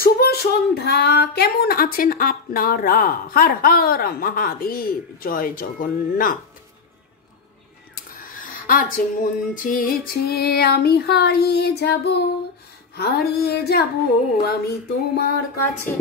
শুভ সন্ধ্যা। কেমন আছেন আপনারা? হর হর মহাদেব, জয় জগন্নাথ। আজ মন চেয়েছে আমি হারিয়ে যাব আমি তোমার কাছে।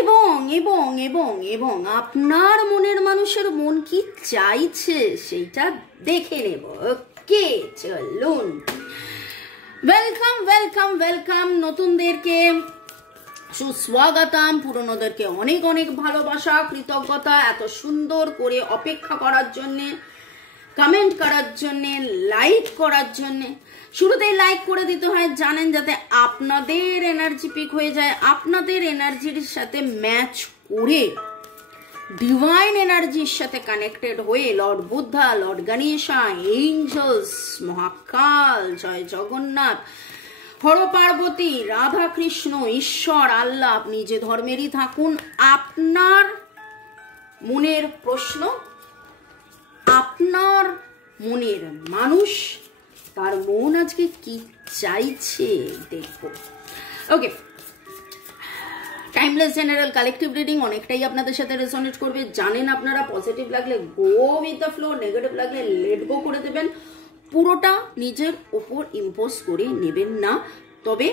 এবং এবং এবং এবং আপনার মনের মানুষের মন কি চাইছে সেইটা দেখে নেব। ওকে, চলুন। Welcome welcome welcome. নতুনদেরকে সুস্বাগতম, পুরনোদেরকে অনেক অনেক ভালোবাসা, কৃতজ্ঞতা এত সুন্দর করে অপেক্ষা করার জন্যে, কমেন্ট করার জন্যে, লাইক করার জন্যে। শুরুতেই লাইক করে দিতে হয় জানেন, যাতে আপনাদের এনার্জি পিক হয়ে যায়, আপনাদের এনার্জির সাথে ম্যাচ করে ডিভাইন এনার্জির সাথে কানেক্টেড হয়ে lord Buddha, lord Ganesha, angels, Mahakal, জয় জগন্নাথ, হর পার্বতী, রাধা কৃষ্ণ, ঈশ্বর, আল্লাহ, আপনি যে ধর্মেরই থাকুন, আপনার মনের প্রশ্ন, আপনার মনের মানুষ, তার মন আজকে কি চাইছে দেখবো। ওকে, টাইমলেস জেনারেল কালেকটিভ রিডিং অনেকটাই আপনাদের সাথে রেজোনেট করবে। জানেন আপনারা, পজিটিভ লাগলে go with the flow, negative লাগলে লেট গো করে দেবেন। পুরোটা নিজের ওপর ইম্পোজ করে নেবেন না। তবে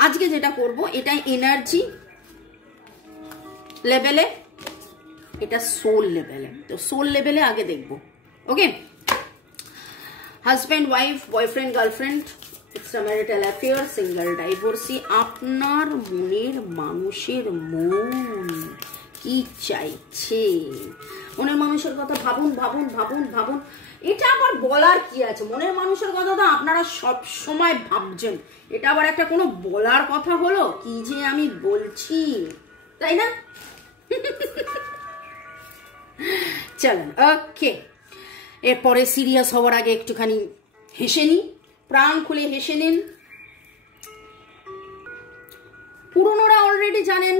আজকে যেটা করব, এটা এনার্জি লেভেলে, এটা সোল লেভেলে। তো সোল লেভেলে আগে দেখব। Okay, husband, wife, boyfriend, girlfriend, extramarital affair, single, divorcee, আপনার মনের মানুষের মন কি চাইছে? মনের মানুষের কথা ভাবুন ভাবুন ভাবুন ভাবুন। এটা আবার বলার কি আছে? মনের মানুষের কথা তো আপনারা সব সময় ভাবছেন, এটা আবার একটা কোনো বলার কথা হলো? কি যে আমি বলছি, তাই না? চলেন, ওকে। এরপরে সিরিয়াস হওয়ার আগে একটুখানি হেসে নিন, প্রাণ খুলে হেসে নিন। পুরনোরা অলরেডি জানেন,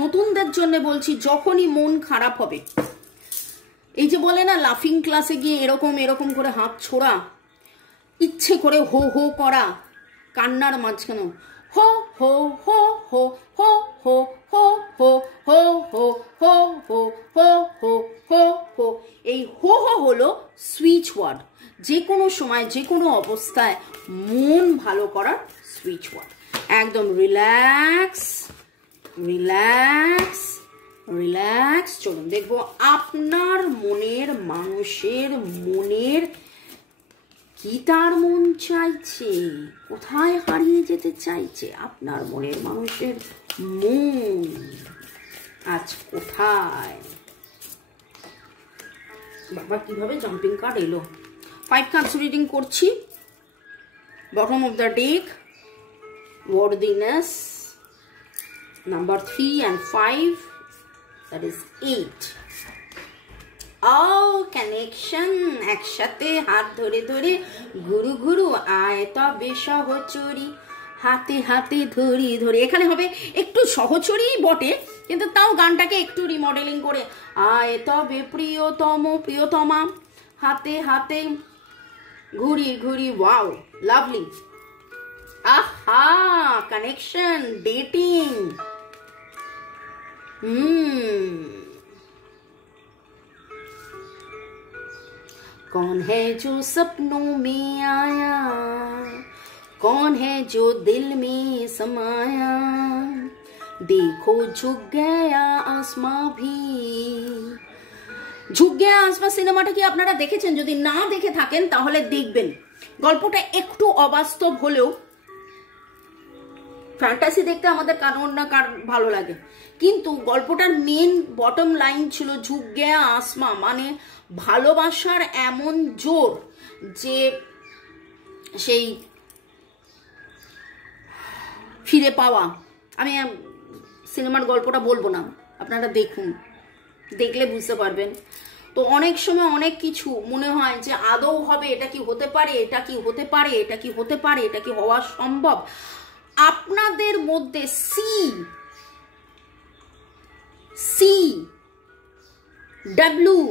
নতুনদের জন্য বলছি, যখনই মন খারাপ হবে, এই যে বলে না লাফিং ক্লাসে গিয়ে এরকম এরকম করে হাত ছোড়া, ইচ্ছে করে হো হো করা, কান্নার মাঝখানে হো হো হো হো হো হো হো হো হো হো হো হো হো হো হো হো, এই হো হো হলো সুইচ ওয়ার্ড। যে কোনো সময়, যে কোনো অবস্থায় মন ভালো করার সুইচ ওয়ার্ড। একদম রিল্যাক্স রিল্যাক্স রিল্যাক্স। চলুন দেখবো আপনার মনের মানুষের মনের কি, তার মন চাইছে, কোথায় হারিয়ে যেতে চাইছে আপনার মনের মানুষের মন আজ কোথায়? বাবা, কিভাবে জাম্পিং কার্ড এলো? 5 কার্ডস রিডিং করছি। Bottom of the deck, worthiness, number 3 and 5, that is 8. Oh, connection, একসাথে হাত ধরে ধরে গুরু গুরু আয় তবে সহচরী, হাতে হাতে ধরি ধরে। এখানে হবে একটু সহচরী বটে, কিন্তু তাও গানটাকে একটু রিমডেলিং করে, আয় তবে প্রিয়তম প্রিয়তমা, হাতে হাতে ঘুরি ঘুরি। Wow, lovely. আহা, কানেকশন, ডেটিং। कौन है जो सपनों में आया, कौन है जो दिल में समाया, देखो झुक गया आसमां भी। ঝুঁক গিয়া আসমা সিনেমাটা কি আপনারা দেখেছেন? যদি না দেখে থাকেন তাহলে দেখবেন। গল্পটা একটু অবাস্তব হলেও, ফ্যান্টাসি দেখতে আমাদের কারণ না কার ভালো লাগে, কিন্তু গল্পটার মেন বটম লাইন ছিল ঝুঁক গিয়া আসমা, মানে ভালোবাসার এমন জোর যে সেই ফিরে পাওয়া। আমি সিনেমার গল্পটা বলবো না, আপনারা দেখুন, দেখলে বুঝতে পারবেন। তো অনেক সময় অনেক কিছু মনে হয় যে আদৌ হবে, এটা কি হতে পারে, এটা কি হতে পারে, এটা কি হতে পারে, এটা কি হওয়া সম্ভব? আপনাদের মধ্যে সি ডব্লিউ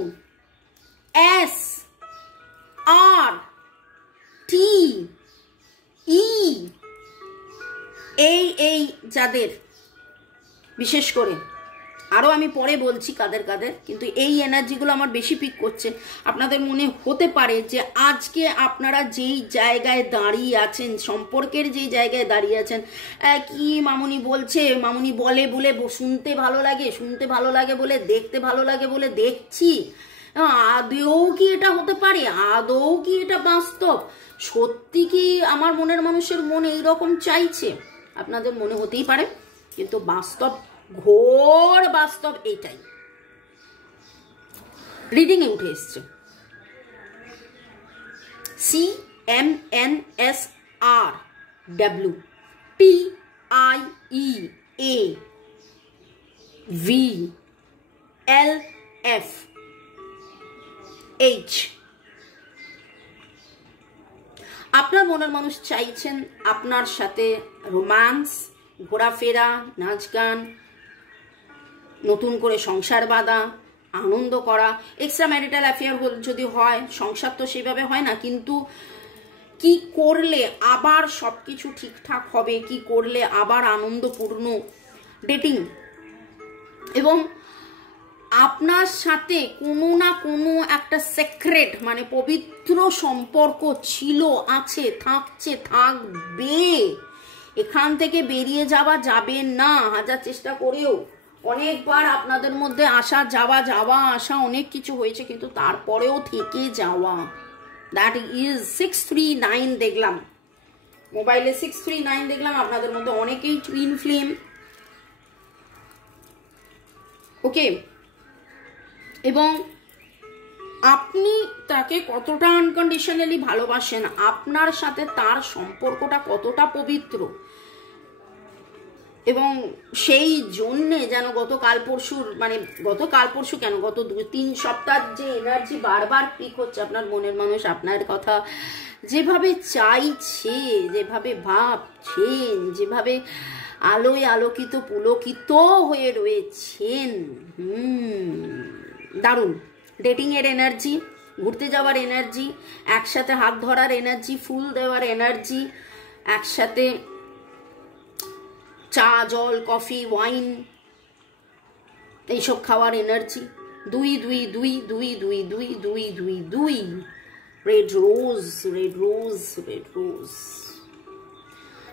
এস আর টি ই এই যাদের বিশেষ করে, আরও আমি পরে বলছি কাদের কাদের, কিন্তু এই এনার্জিগুলো আমার বেশি পিক করছে। আপনাদের মনে হতে পারে যে আজকে আপনারা যেই জায়গায় দাঁড়িয়ে আছেন, সম্পর্কের যেই জায়গায় দাঁড়িয়ে আছেন, কি মামুনি বলছে, মামুনি বলে বলে শুনতে ভালো লাগে বলে, দেখতে ভালো লাগে বলে দেখছি, আদৌ কি এটা হতে পারে, আদৌ কি এটা বাস্তব, সত্যি কি আমার মনের মানুষের মন এইরকম চাইছে? আপনাদের মনে হতেই পারে, কিন্তু বাস্তব, ঘোর বাস্তব এইটাই। রিডিং এ উঠে এসছে CMNSRWPIEAVLF। আপনার মনের মানুষ চাইছেন আপনার সাথে রোম্যান্স, ঘোরাফেরা, নাচ গান, নতুন করে সংসার বাঁধা, আনন্দ করা। এক্সট্রা ম্যারিটাল অ্যাফেয়ার যদি হয়, সংসার তো সেভাবে হয় না, কিন্তু কি করলে আবার সবকিছু ঠিকঠাক হবে, কি করলে আবার আনন্দপূর্ণ ডেটিং, এবং আপনার সাথে কোনো না কোনো একটা সিক্রেট মানে পবিত্র সম্পর্ক ছিল, আছে, থাকছে, থাকবে। এখান থেকে বেরিয়ে যাওয়া যাবে না, হাজার চেষ্টা করেও। অনেকবার আপনাদের মধ্যে আসা যাওয়া আসা অনেক কিছু হয়েছে, কিন্তু তারপরেও থেকে যাওয়া, দ্যাট ইজ 639 দেখলাম মোবাইলে, 639 দেখলাম। আপনাদের মধ্যে অনেকেই টুইন ফ্লেম, ওকে। এবং আপনি তাকে কতটা আনকন্ডিশনালি ভালোবাসেন, আপনার সাথে তার সম্পর্কটা কতটা পবিত্র, এবং সেই জন্যে যেন গত কাল পরশু কেন, গত 2-3 সপ্তাহ যে এনার্জি বারবার ক্লিক হচ্ছে, আপনার মনের মানুষ আপনার কথা যেভাবে চাইছে, যেভাবে ভাবছেন, যেভাবে আলোয় আলোকিত পুলকিত হয়ে রয়েছেন, দারুণ। ডেটিং এর এনার্জি, ঘুরতে যাওয়ার এনার্জি, একসাথে হাত ধরার এনার্জি, ফুল দেওয়ার এনার্জি, একসাথে চা, জল, কফি, ওয়াইন এইসব খাওয়ার এনার্জি। 2 রেড রোজ,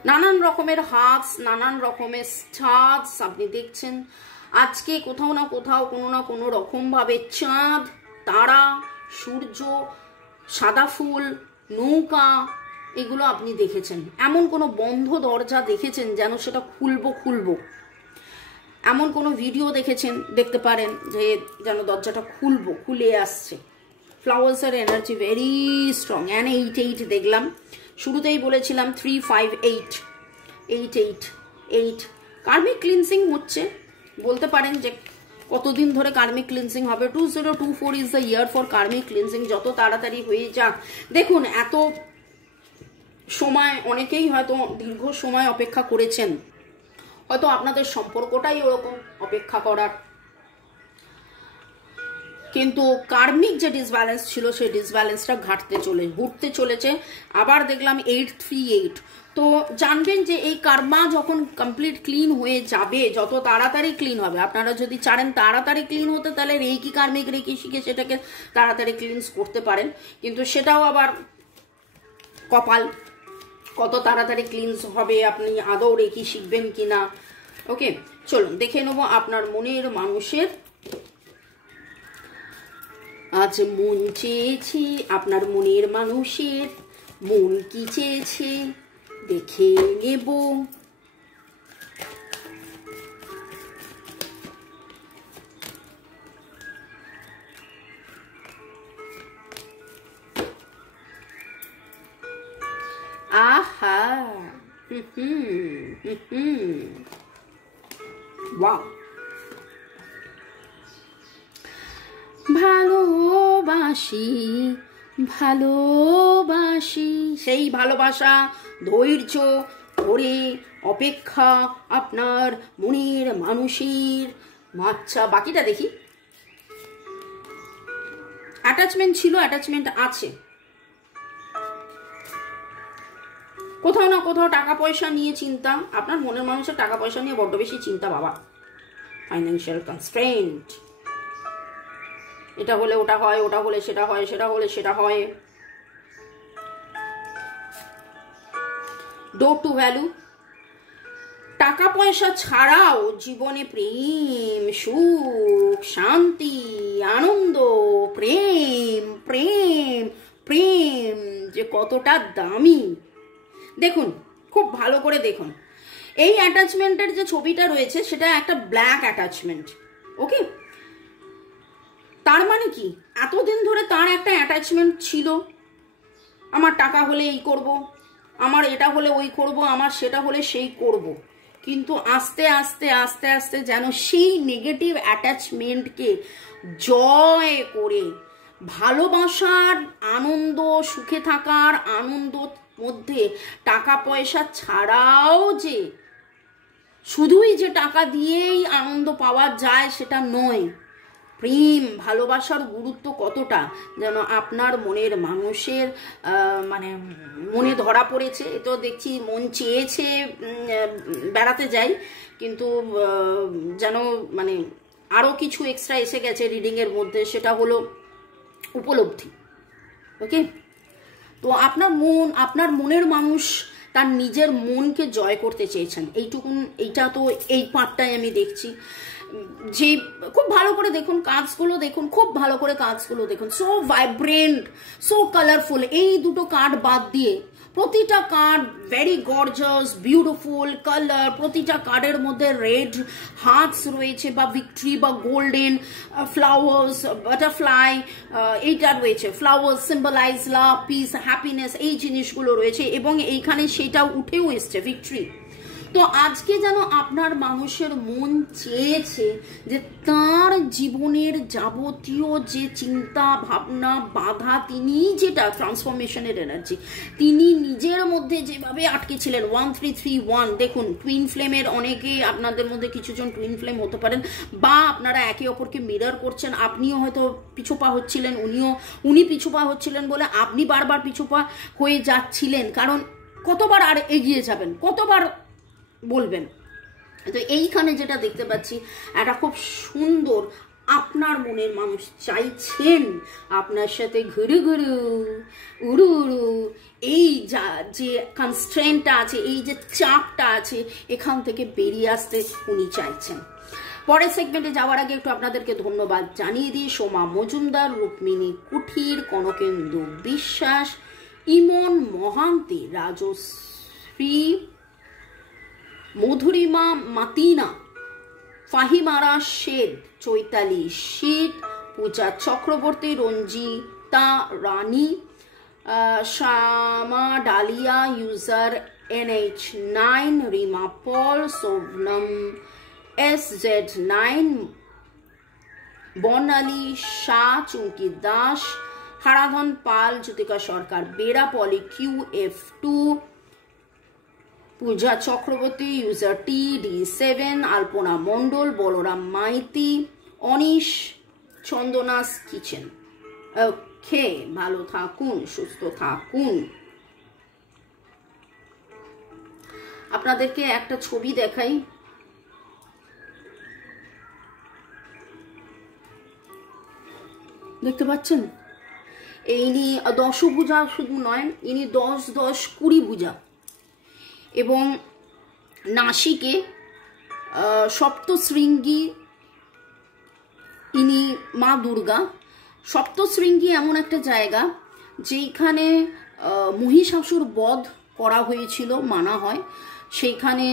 নানান রকমের হাতস, নানান রকমের স্টার্স আপনি দেখছেন। আজকে কোথাও না কোথাও কোনো না কোনো রকম ভাবে চাঁদ, তারা, সূর্য, সাদা ফুল, নৌকা, এগুলো আপনি দেখেছেন। এমন কোনো বন্ধ দরজা দেখেছেন যেন সেটা খুলবো, এমন কোনো ভিডিও দেখেছেন, দেখতে পারেন যে যেন দরজাটা খুলে আসছে। ফ্লাওয়ার্সের এনার্জি ভেরি স্ট্রং। অ্যান্ড 8 দেখলাম, শুরুতেই বলেছিলাম 358 কার্মিক ক্লিনসিং হচ্ছে। বলতে পারেন যে কতদিন ধরে কার্মিক ক্লিনসিং হবে। 2024 is the year for karmic cleansing. যত তাড়াতাড়ি হয়ে যাক। দেখুন, এত সময় অনেকেই হয়তো দীর্ঘ সময় অপেক্ষা করেছেন, হয়তো আপনাদের সম্পর্কটাই ওরকম অপেক্ষা করার, কিন্তু কার্মিক যে ডিসব্যালেন্স ছিল সেই ডিসব্যালেন্সটা ঘুরতে চলেছে। আবার দেখলাম 838। তো জানবেন যে এই কার্মা যখন কমপ্লিট ক্লিন হয়ে যাবে, যত তাড়াতাড়ি ক্লিন হবে, আপনারা যদি চান তাড়াতাড়ি ক্লিন হতে, তাহলে রেকি কার্মিক রেকি শিখে সেটাকে তাড়াতাড়ি ক্লিনস করতে পারেন, কিন্তু সেটাও আবার কপাল, কত তাড়াতাড়ি ক্লিনস হবে, আপনি আদৌ রেকি শিখবেন কিনা। ওকে, চলুন দেখে নেবো আপনার মনের মানুষের। আজ মন চেয়েছি, আপনার মনের মানুষের মন কি চেয়েছে দেখে নেব। আহা, ওয়াও, ভালোবাসি, সেই ভালোবাসা, ধৈর্য ধরে অপেক্ষা আপনার মনের মানুষের। আচ্ছা, বাকিটা দেখি। অ্যাটাচমেন্ট ছিল, অ্যাটাচমেন্ট আছে, কোথাও না কোথাও টাকা পয়সা নিয়ে চিন্তা, আপনার মনের মানুষের টাকা পয়সা নিয়ে বড্ড বেশি চিন্তা বাবা। ফাইন্যান্সিয়াল কনস্ট্রেন্ট, এটা হলে ওটা হয়, ওটা হলে সেটা হয়, সেটা হলে সেটা হয়। ডোর টু ভ্যালু, টাকা পয়সা ছাড়াও জীবনে প্রেম, সুখ, শান্তি, আনন্দ, প্রেম প্রেম প্রেম যে কতটা দামি দেখুন, খুব ভালো করে দেখুন। এই অ্যাটাচমেন্টের যে ছবিটা রয়েছে সেটা একটা ব্ল্যাক অ্যাটাচমেন্ট, ওকে? তার মানে কি এতদিন ধরে তার একটা অ্যাটাচমেন্ট ছিল, আমার টাকা হলে এই করব, আমার এটা হলে ওই করব, আমার সেটা হলে সেই করব। কিন্তু আস্তে আস্তে আস্তে আস্তে যেন সেই নেগেটিভ অ্যাটাচমেন্টকে জয় করে ভালোবাসার আনন্দ, সুখে থাকার আনন্দ মধ্যে টাকা পয়সা ছাড়াও যে শুধুই যে টাকা দিয়েই আনন্দ পাওয়া যায় সেটা নয়। প্রেম ভালোবাসার গুরুত্ব কতটা যেন আপনার মনের মানুষের মানে মনে ধরা পড়েছে। এ তো দেখছি মন চেয়েছে বেড়াতে যাই, কিন্তু যেন মানে আরও কিছু এক্সট্রা এসে গেছে রিডিংয়ের মধ্যে, সেটা হলো উপলব্ধি, ওকে? তো আপনার মন, আপনার মনের মানুষ তার নিজের মনকে জয় করতে চেয়েছেন, এইটুকুন। এইটা তো এই পার্টটাই আমি দেখছি। যে খুব ভালো করে দেখুন কার্ডসগুলো, দেখুন খুব ভালো করে কার্ডসগুলো দেখুন, সো ভাইব্রেন্ট, সো কালারফুল। এই দুটো কার্ড বাদ দিয়ে প্রতিটা card very gorgeous, beautiful colour. প্রতিটা কার্ডের মধ্যে রেড হার্টস রয়েছে, বা ভিক্টরি, বা গোল্ডেন ফ্লাওয়ার্স, বাটারফ্লাই, এইটা রয়েছে। ফ্লাওয়ার্স সিম্বলাইজ লাভ, পিস, হ্যাপিনেস, এই জিনিসগুলো রয়েছে, এবং এইখানে সেটাও উঠেও এসছে, ভিক্টরি। তো আজকে যেন আপনার মানুষের মন চেয়েছে যে তার জীবনের যাবতীয় যে চিন্তা ভাবনা বাধা, তিনি যেটা ট্রান্সফরমেশনের এনার্জি, তিনি নিজের মধ্যে যেভাবে আটকে ছিলেন। 1331 দেখুন, টুইন ফ্লেমের অনেকে আপনাদের মধ্যে কিছুজন টুইন ফ্লেম হতে পারেন, বা আপনারা একে অপরকে মিরর করছেন। আপনিও হয়তো পিছুপা হচ্ছিলেন, উনি পিছুপা হচ্ছিলেন বলে আপনি বারবার পিছুপা হয়ে যাচ্ছিলেন। কারণ কতবার আর এগিয়ে যাবেন, কতবার বলবেন। তো এইখানে যেটা দেখতে পাচ্ছি, একটা খুব সুন্দর আপনার মনের মানুষ চাইছেন আপনার সাথে ঘুরু ঘুরু, উড়ু উড়ু, এই যা যে কনস্ট্রেন্টটা আছে, এই যে চাপটা আছে, এখান থেকে বেরিয়ে আসতে উনি চাইছেন। পরের সেগমেন্টে যাওয়ার আগে একটু আপনাদেরকে ধন্যবাদ জানিয়ে দিই। সোমা মজুমদার, রুক্মিণী কুঠির, কনকেন্দু বিশ্বাস, ইমন মহান্তি, রাজশ্রী, মধুরিমা মাতিনা, ফাহিমারা শেদ, চৈতালি শীত, পূজা চক্রবর্তী, রঞ্জিতা রানী, শ্যামা ডালিয়া, ইউজার NH9, রিমা পল, সোভনম SZ9, বনালী শাহ, চুমকি দাস, হারাধন পাল, জ্যোতিকা সরকার বেরা, পলি QF2, পূজা চক্রবর্তী, ইউজার TD7, আলপনা মণ্ডল, বলরাম মাইতি, অনিশ, চন্দনাস কিচেন। ওকে, ভালো থাকুন, সুস্থ থাকুন। আপনাদেরকে একটা ছবি দেখাই। দেখতে পাচ্ছেন, ইনি দশভুজা শুধু নয়, ইনি 10-10-20 ভুজা, এবং নাসিকে সপ্তশৃঙ্গী ইনি মা দুর্গা। সপ্তশৃঙ্গী এমন একটা জায়গা যেখানে মহিষাসুর বধ করা হয়েছিল, মানা হয়, সেইখানে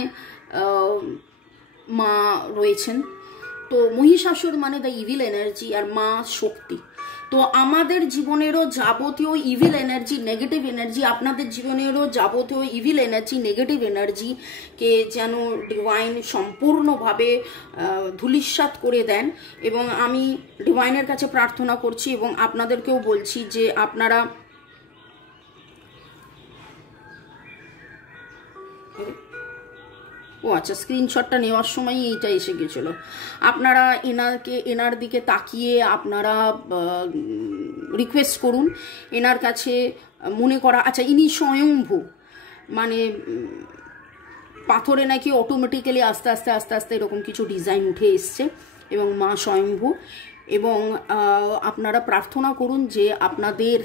মা রয়েছেন। তো মহিষাসুর মানে দ্য ইভিল এনার্জি, আর মা শক্তি। তো আমাদের জীবনেরও যাবতীয় ইভিল এনার্জি, নেগেটিভ এনার্জি, আপনাদের জীবনেরও যাবতীয় ইভিল এনার্জি, নেগেটিভ এনার্জিকে যেন ডিভাইন সম্পূর্ণভাবে ধূলিসাৎ করে দেন। এবং আমি ডিভাইনের কাছে প্রার্থনা করছি, এবং আপনাদেরকেও বলছি যে আপনারা আচ্ছা, স্ক্রিনশটটা নেওয়ার সময় এইটা এসে গেছিলো। আপনারা এনার দিকে তাকিয়ে আপনারা রিকোয়েস্ট করুন, এনার কাছে মনে করা। আচ্ছা, ইনি স্বয়ংভূ, মানে পাথরে নাকি অটোমেটিক্যালি আস্তে আস্তে আস্তে আস্তে এরকম কিছু ডিজাইন উঠে এসছে এবং মা স্বয়ম্ভু। এবং আপনারা প্রার্থনা করুন যে আপনাদের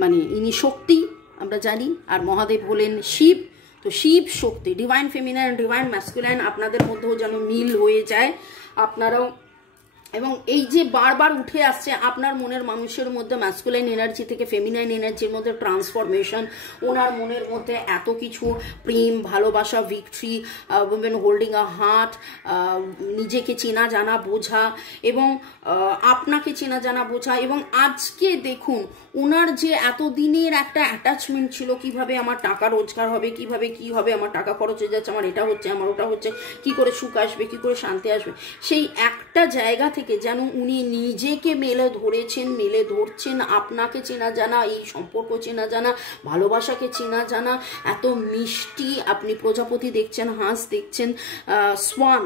মানে ইনি শক্তি আমরা জানি, আর মহাদেব হলেন শিব, তো শিব শক্তি, ডিভাইন ফেমিনাইন ডিভাইন ম্যাসকুলাইন আপনাদের মধ্যেও যেন মিল হয়ে যায় আপনারাও। এবং এই যে বারবার উঠে আসছে আপনার মনের মানুষের মধ্যে ম্যাসকুলাইন এনার্জি থেকে ফেমিনাইন এনার্জির মধ্যে ট্রান্সফরমেশন, ওনার মনের মধ্যে এত কিছু প্রেম, ভালোবাসা, ভিক্টরি, উইমেন হোল্ডিং আ হার্ট, নিজেকে চেনা জানা বোঝা এবং আপনাকে চেনা জানা বোঝা। এবং আজকে দেখুন ওনার যে এতদিনের একটা অ্যাটাচমেন্ট ছিল, কিভাবে আমার টাকা রোজগার হবে, কিভাবে কি হবে, আমার টাকা খরচ হয়ে যাচ্ছে, আমার এটা হচ্ছে, আমার ওটা হচ্ছে, কি করে সুখ আসবে, কি করে শান্তি আসবে, সেই একটা জায়গা থেকে যেন উনি নিজেকে মেলে ধরেছেন, মেলে ধরছেন। আপনাকে চেনা জানা, এই সম্পর্ক চেনা জানা, ভালোবাসাকে চেনা জানা, এত মিষ্টি। আপনি প্রজাপতি দেখছেন, হাঁস দেখছেন, সোয়ান,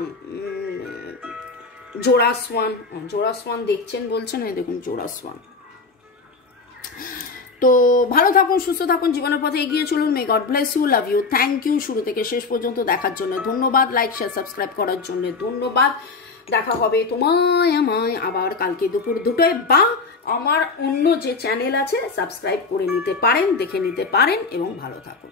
জোড়া সোয়ান দেখছেন বলছেন, হ্যাঁ দেখুন জোড়া সোয়ান। তো ভালো থাকুন, সুস্থ থাকুন, জীবনের পথে এগিয়ে চলুন। May God bless you, love you, thank you শুরু থেকে শেষ পর্যন্ত দেখার জন্য ধন্যবাদ, লাইক শেয়ার সাবস্ক্রাইব করার জন্য ধন্যবাদ। দেখা হবে তোমায় আমায় আবার কালকে দুপুর 2টায়, বা আমার অন্য যে চ্যানেল আছে সাবস্ক্রাইব করে নিতে পারেন, দেখে নিতে পারেন এবং ভালো থাকুন।